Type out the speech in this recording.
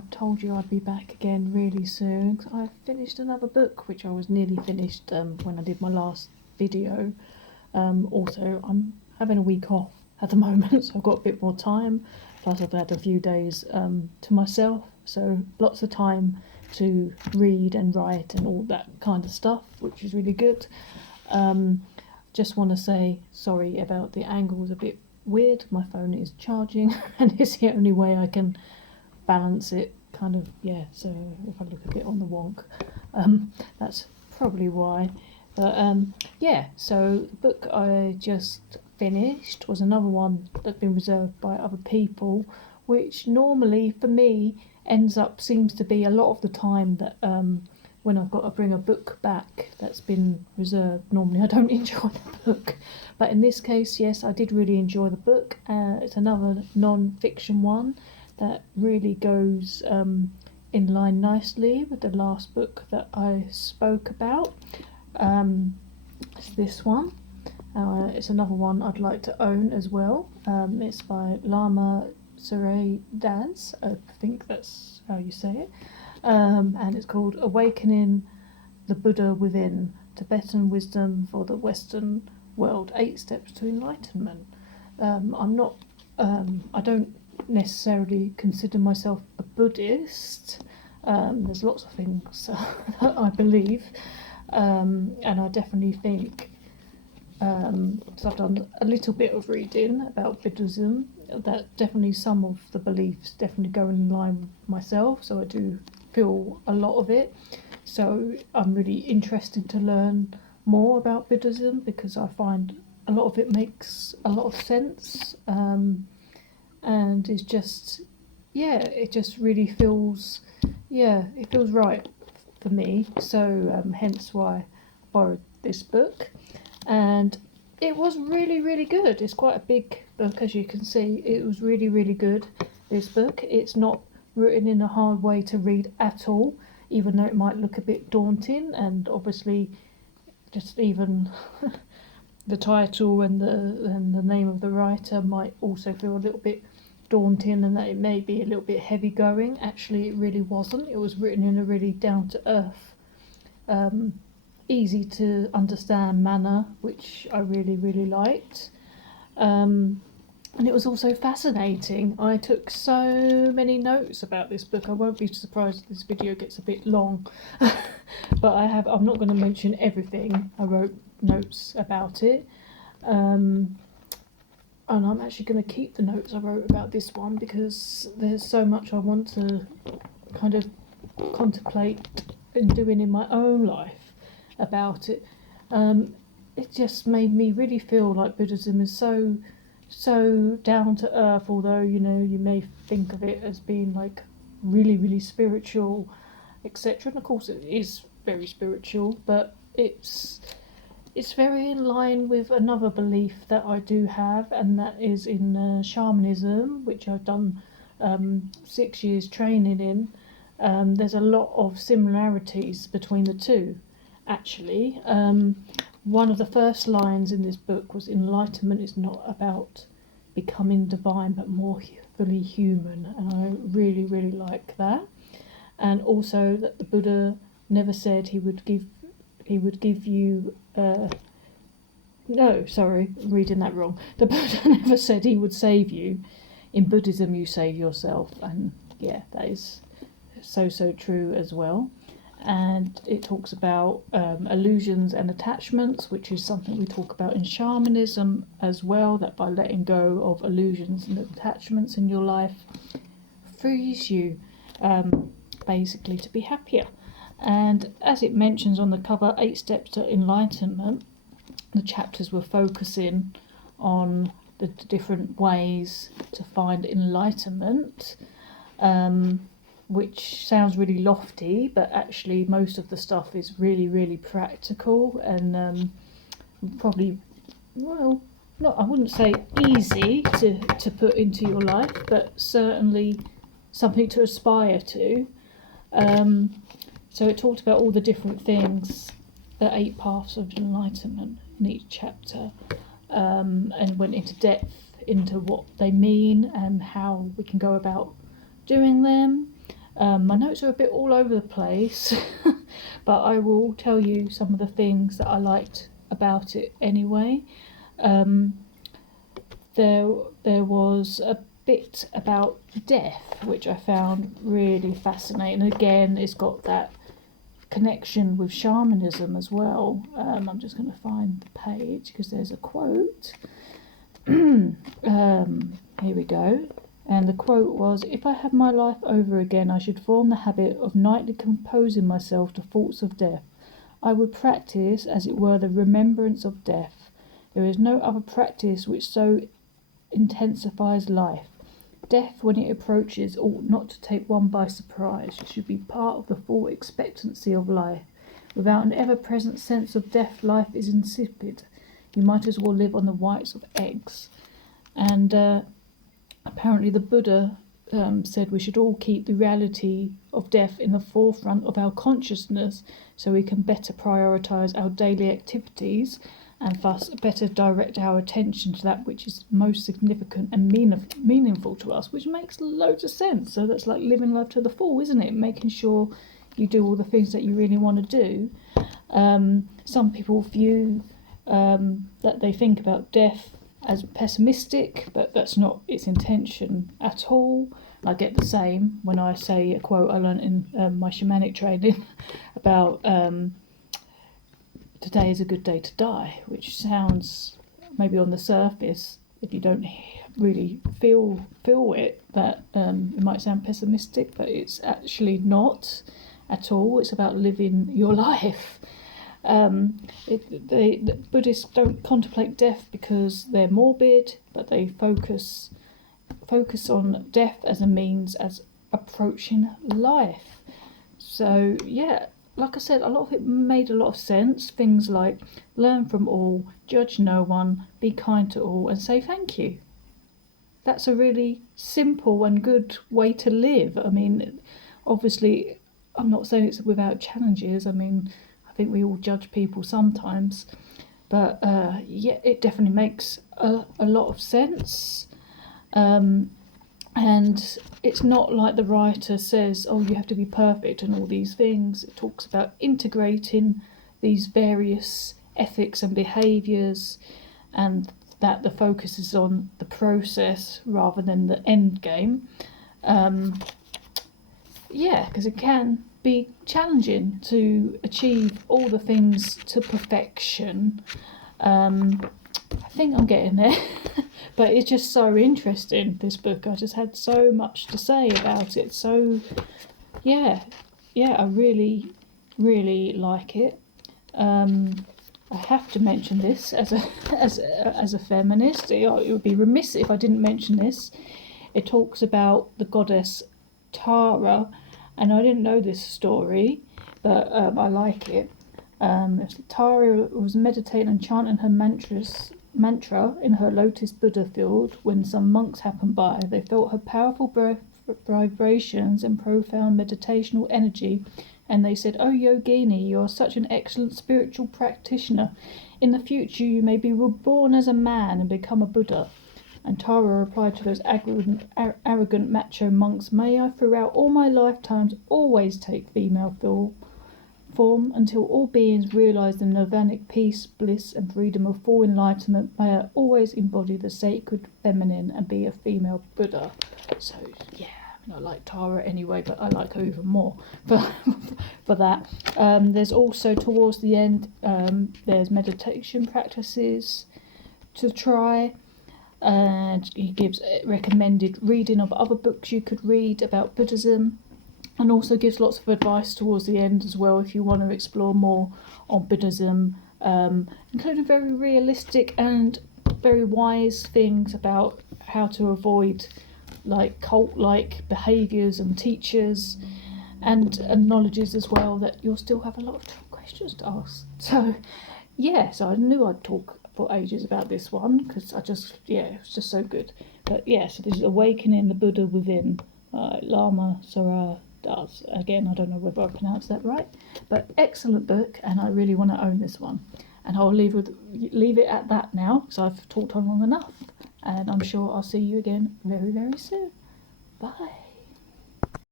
I told you I'd be back again really soon, 'cause I finished another book, which I was nearly finished when I did my last video. Also, I'm having a week off at the moment, so I've got a bit more time. Plus, I've had a few days to myself, so lots of time to read and write and all that kind of stuff, which is really good. Just want to say sorry about the angle is a bit weird. My phone is charging and it's the only way I can balance it, kind of, yeah. So if I look a bit on the wonk, that's probably why. But yeah, so the book I just finished was another one that's been reserved by other people, which normally for me seems to be a lot of the time that when I've got to bring a book back that's been reserved, normally I don't enjoy the book. But in this case, yes, I did really enjoy the book. It's another non-fiction one that really goes in line nicely with the last book that I spoke about. It's this one. It's another one I'd like to own as well. It's by Lama, surya, I think that's how you say it. And it's called Awakening the Buddha Within, Tibetan Wisdom for the Western World, 8 Steps to Enlightenment. I don't necessarily consider myself a Buddhist. There's lots of things that I believe, and I definitely think, so I've done a little bit of reading about Buddhism, that definitely some of the beliefs definitely go in line with myself, so I do feel a lot of it. So I'm really interested to learn more about Buddhism, because I find a lot of it makes a lot of sense, and it's just, yeah, it just really feels, yeah, it feels right for me. So hence why I borrowed this book, and it was really, really good. It's quite a big book, as you can see. It was really, really good, this book. It's not written in a hard way to read at all, even though it might look a bit daunting, and obviously just even the title and the name of the writer might also feel a little bit daunting, and that it may be a little bit heavy going. Actually, it really wasn't. It was written in a really down to earth, easy to understand manner, which I really, really liked. And it was also fascinating. I took so many notes about this book. I won't be surprised if this video gets a bit long, but I'm not going to mention everything. I wrote notes about it, and I'm actually going to keep the notes I wrote about this one, because there's so much I want to kind of contemplate and doing in my own life about it. It just made me really feel like Buddhism is so down to earth, although, you know, you may think of it as being like really, really spiritual, etc. And of course it is very spiritual, but it's very in line with another belief that I do have, and that is in shamanism, which I've done 6 years training in. There's a lot of similarities between the two, actually. One of the first lines in this book was, enlightenment is not about becoming divine, but more fully human, and I really, really like that. And also that the Buddha never said he would give you no, sorry, I'm reading that wrong. The Buddha never said he would save you. In Buddhism you save yourself, and yeah, that is so true as well. And it talks about illusions and attachments, which is something we talk about in shamanism as well, that by letting go of illusions and attachments in your life frees you basically to be happier. And as it mentions on the cover, 8 Steps to Enlightenment, the chapters were focusing on the different ways to find enlightenment, which sounds really lofty, but actually most of the stuff is really, really practical, and probably, well, not, I wouldn't say easy to put into your life, but certainly something to aspire to. So it talked about all the different things, the 8 paths of enlightenment in each chapter, and went into depth into what they mean and how we can go about doing them. My notes are a bit all over the place, but I will tell you some of the things that I liked about it anyway. There was a bit about death, which I found really fascinating. Again, it's got that connection with shamanism as well. I'm just going to find the page because there's a quote. Here we go. And the quote was, "If I had my life over again, I should form the habit of nightly composing myself to thoughts of death. I would practice, as it were, the remembrance of death. There is no other practice which so intensifies life. Death, when it approaches, ought not to take one by surprise. It should be part of the full expectancy of life. Without an ever-present sense of death, life is insipid. You might as well live on the whites of eggs." And apparently the Buddha said we should all keep the reality of death in the forefront of our consciousness so we can better prioritise our daily activities and thus better direct our attention to that which is most significant and meaningful to us, which makes loads of sense. So that's like living life to the full, isn't it? Making sure you do all the things that you really want to do. Some people view that they think about death as pessimistic, but that's not its intention at all. I get the same when I say a quote I learnt in my shamanic training about today is a good day to die, which sounds maybe on the surface, if you don't really feel it, that it might sound pessimistic, but it's actually not at all. It's about living your life. The Buddhists don't contemplate death because they're morbid, but they focus on death as a means as approaching life. So yeah, like I said, a lot of it made a lot of sense. Things like learn from all, judge no one, be kind to all, and say thank you. That's a really simple and good way to live. I mean, obviously, I'm not saying it's without challenges. I mean, I think we all judge people sometimes, but yeah, it definitely makes a lot of sense. And it's not like the writer says, oh, you have to be perfect and all these things. It talks about integrating these various ethics and behaviours, and that the focus is on the process rather than the end game. Yeah, because it can be challenging to achieve all the things to perfection. I think I'm getting there. But it's just so interesting, this book. I just had so much to say about it. So yeah, I really, really like it. I have to mention this as a feminist. It would be remiss if I didn't mention this. It talks about the goddess Tara, and I didn't know this story, but I like it. Tara was meditating and chanting her mantra in her lotus Buddha field when some monks happened by. They felt her powerful vibrations and profound meditational energy, and they said, "Oh Yogini, you are such an excellent spiritual practitioner. In the future you may be reborn as a man and become a Buddha." And Tara replied to those arrogant macho monks, "May I throughout all my lifetimes always take female form until all beings realise the nirvanic peace, bliss and freedom of full enlightenment. May I always embody the sacred feminine and be a female Buddha." So yeah, I mean, I like Tara anyway, but I like her even more for that. There's also, towards the end, there's meditation practices to try, and he gives recommended reading of other books you could read about Buddhism, and also gives lots of advice towards the end as well if you want to explore more on Buddhism, including very realistic and very wise things about how to avoid like cult-like behaviours and teachers, and acknowledges as well that you'll still have a lot of questions to ask. So yeah, so I knew I'd talk for ages about this one because it was just so good. But yeah, so this is Awakening the Buddha Within, Lama Surya does. Again, I don't know whether I pronounced that right, but excellent book, and I really want to own this one. And I'll leave it at that now because I've talked on long enough, and I'm sure I'll see you again very, very soon. Bye.